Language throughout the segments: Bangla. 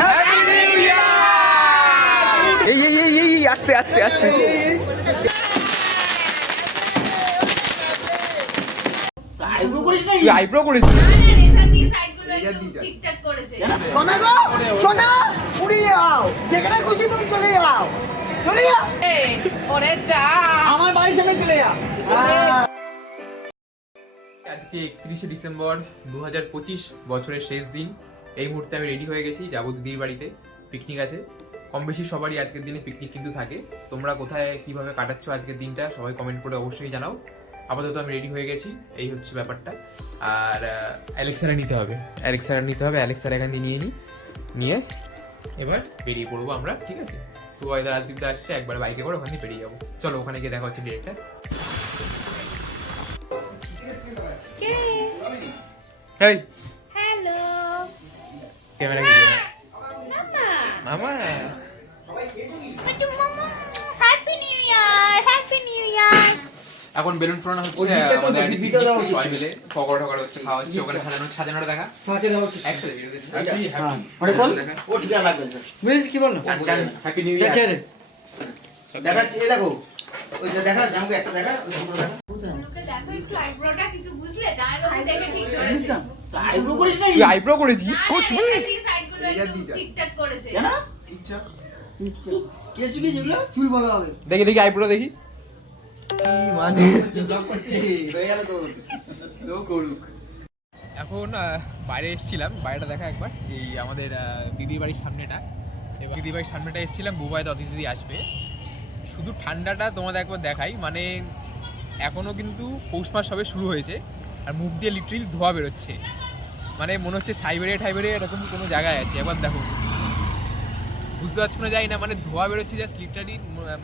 হ্যাপি নিউ ইয়ার। এই আস্তে আস্তে আস্তে। আইব্রো করেছিস? ঠিকঠাক করেছে। সোনা গো সোনা উড়ে যাও, যেখানে খুশি তুমি চলে যাও, চলে যাও ওরে যা আমার বাড়ির সামনে চলে যাও। আজকে 31শে ডিসেম্বর 2025, বছরের শেষ দিন। এই মুহূর্তে আমি রেডি হয়ে গেছি, যাবো দিদির বাড়িতে। পিকনিক আছে, কম বেশি সবারই আজকের দিনে পিকনিক কিন্তু থাকে। তোমরা কোথায় কিভাবে কাটাচ্ছ আজকের দিনটা সবাই কমেন্ট করে অবশ্যই জানাও। আপাতত আমি রেডি হয়ে গেছি, এই হচ্ছে ব্যাপারটা। আর অ্যালেক্সারে নিতে হবে, অ্যালেক্সার এখান থেকে নিয়ে এবার বেরিয়ে পড়বো আমরা, ঠিক আছে? তো রাজদীপদা আসছে, একবার বাইকে করে ওখান থেকে বেরিয়ে যাবো। চলো ওখানে গিয়ে দেখা হচ্ছে director. Hey hello camera video মামা মামা। হ্যাপি নিউ ইয়ার, হ্যাপি নিউ ইয়ার। এখন বেলুন ফোড়ানো হচ্ছে, আমাদের আজকে সবাই মিলে পকোড়া টকোড়া হচ্ছে, খাওয়া হচ্ছে। ওখানে সাজানোটা দেখা একসাথে ভিডিও দেখছি। ও ঠিক আছে লাগবে বুঝিস কি বলনো? হ্যাপি নিউ ইয়ার। দেখাচ্ছি, এই দেখো ওই যে দেখা জামকে একটা দেখা, দুটো দেখা। লোকে দেখো একটু আইব্রোটা কিছু বুঝলে, জামাইবাবু দেখে ঠিক করেছে। তা আইব্রো করিস না? তুই আইব্রো করেছিস? সাইডগুলো একটু ঠিকঠাক করেছে। কেন? কিছু কি যেগুলো চুল বড় হবে। দেখি আইব্রো দেখি। কি মানে জব করছে হয়ে গেল তো সো করুক। এখন বাইরে এসেছিলাম, বাইরেটা দেখা একবার। এই আমাদের দিদির বাড়ির সামনেটা, এবার দিদির বাড়ির সামনেটা এসেছিলাম। বুবাইতে দিদি আসবে। শুধু ঠান্ডাটা তোমাদের একবার দেখাই, মানে এখনও কিন্তু পৌষ মাস সবে শুরু হয়েছে, আর মুখ দিয়ে লিটারেলি ধোয়া বেরোচ্ছে। মানে মনে হচ্ছে সাইবেরিয়া এরকম কোনো জায়গায় আছে। একবার দেখো, বুঝতে পারছি না, যাই না, মানে ধোয়া বেরোচ্ছে জাস্ট লিটারেলি।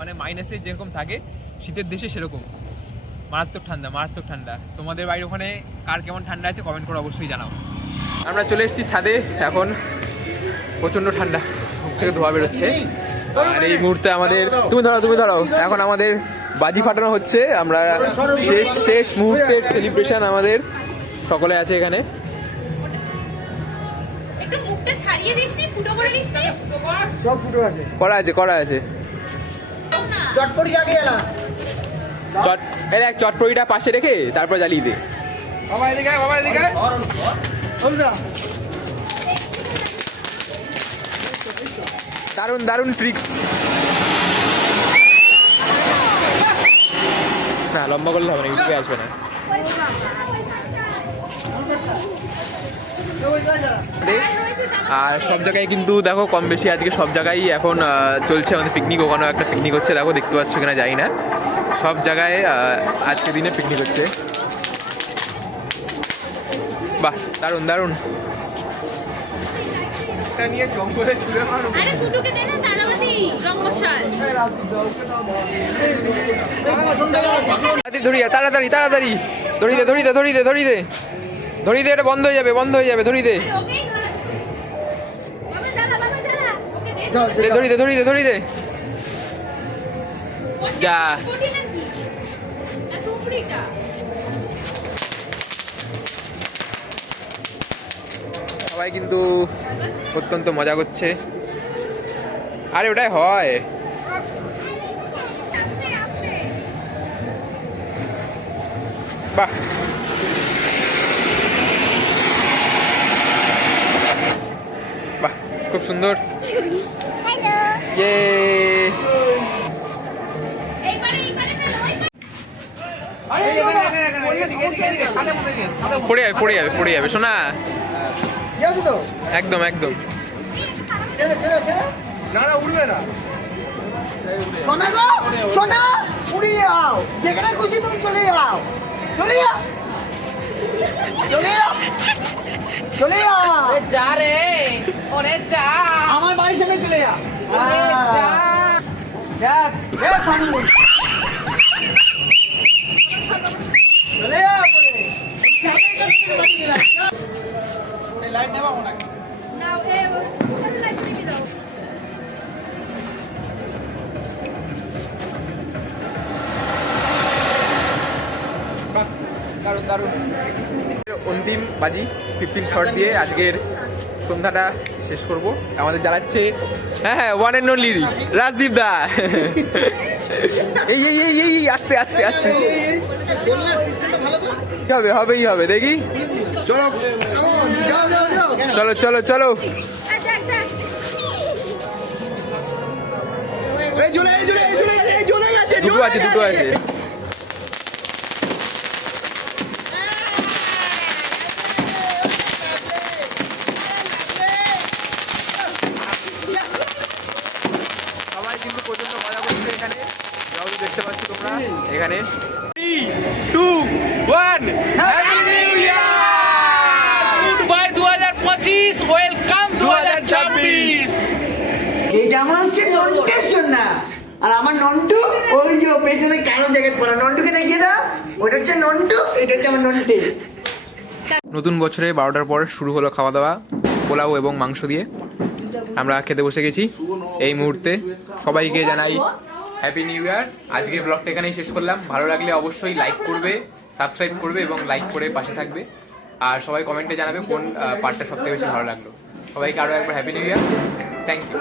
মানে মাইনাসে যেরকম থাকে শীতের দেশে সেরকম মারাত্মক ঠান্ডা। তোমাদের বাড়ির ওখানে কার কেমন ঠান্ডা আছে কমেন্ট করে অবশ্যই জানাও। আমরা চলে এসেছি ছাদে, এখন প্রচণ্ড ঠান্ডা, মুখ থেকে ধোয়া বেরোচ্ছে। আর এই মুহূর্তে আমাদের তুমি ধরো এখন আমাদের বাজি ফাটানো হচ্ছে। আমরা শেষ মুহূর্তের সেলিব্রেশন, আমাদের সকলে আছে এখানে। একটু মুখটা ছাড়িয়ে দিসনি, ফুটো করে দিসনি। সব ফুটো আছে, করা আছে। চটপটি আগে এলা চটপটিটা পাশে রেখে তারপর জ্বালিয়ে দে। বাবা এদিকে দারুণ ট্রিক্স। না লম্বা করলে হবে না, ইউটিউবে আসবে না। আর সব জায়গায় কিন্তু দেখো কম বেশি আজকে সব জায়গায় এখন চলছে আমাদের পিকনিক। ওখানেও একটা পিকনিক হচ্ছে, দেখো দেখতে পাচ্ছ কিনা জানি না। সব জায়গায় আজকে দিনে পিকনিক হচ্ছে। বাহ দারুণ। নিয়ে জঙ্গলে ছুড়ে মারো। আরে কুটুকে দে না তারাবাতি রঙ্গশাল। তাড়াতাড়ি ধরি দে, এটা বন্ধ হয়ে যাবে ধরি দে। ওকেই ধরা দিতে। বাবা জ্বালা ওকে দে। ধরি দে। যা কোটি নাকি না চুপড়িটা। সবাই কিন্তু অত্যন্ত মজা করছে। আরে ওটাই হয়। আস্তে বাহ খুব সুন্দর। ইয়ে এইবারে পড়ে যাবে শোনা। একদম না উড়বে না। সোনা গো সোনা উড়ে যাও, যেখানে খুশি তুমি চলে যাও, যা রে ওরে যা আমার বাড়ির সামনে চলে যাও। চলে যাও লাইট নেবা না। নাও এ ওখানে লাইট নিয়ে দাও। দারুণ। অন্তিম বাজি 15 শট দিয়ে আজকের সন্ধ্যাটা শেষ করব। আমাদের জ্বালাচ্ছে হ্যাঁ ওয়ান অ্যান্ড অনলি রাজদীপ দা। এই এই এই এই আস্তে আস্তে আস্তে হবেই হবে দেখি। চলো যাও যাও যাও চলো চলো চলো এই জুলে এই জুলে এই জুলে এই জুলে আছে দুটো আছে দুটো আছে। সবাই কিন্তু প্রচন্ড মজা করছে এখানে, যখন দেখতে পাচ্ছ তোমরা এখানে। 3, 2, 1 হ্যাপি নিউ ইয়ার, গুড বাই 2025, ওয়েলকাম 2026। এইটা আমার হচ্ছে নন্টেশন না, আর আমার নন্টু ওই যে পেছনে কালো জ্যাকেট পরা, নন্টুকে দেখিয়ে দাও, ওটা হচ্ছে নন্টু, এটা হচ্ছে আমার নন্টে। নতুন বছরে 12টার পর শুরু হলো খাওয়া দাওয়া, পোলাও এবং মাংস দিয়ে আমরা খেতে বসে গেছি এই মুহূর্তে। সবাইকে জানাই হ্যাপি নিউ ইয়ার। আজকে ব্লগটা এখানেই শেষ করলাম। ভালো লাগলে অবশ্যই লাইক করবে, সাবস্ক্রাইব করবে এবং লাইক করে পাশে থাকবে। আর সবাই কমেন্টে জানাবে কোন পার্টটা সবথেকে বেশি ভালো লাগলো। সবাইকে আরও একবার happy new year, thank you.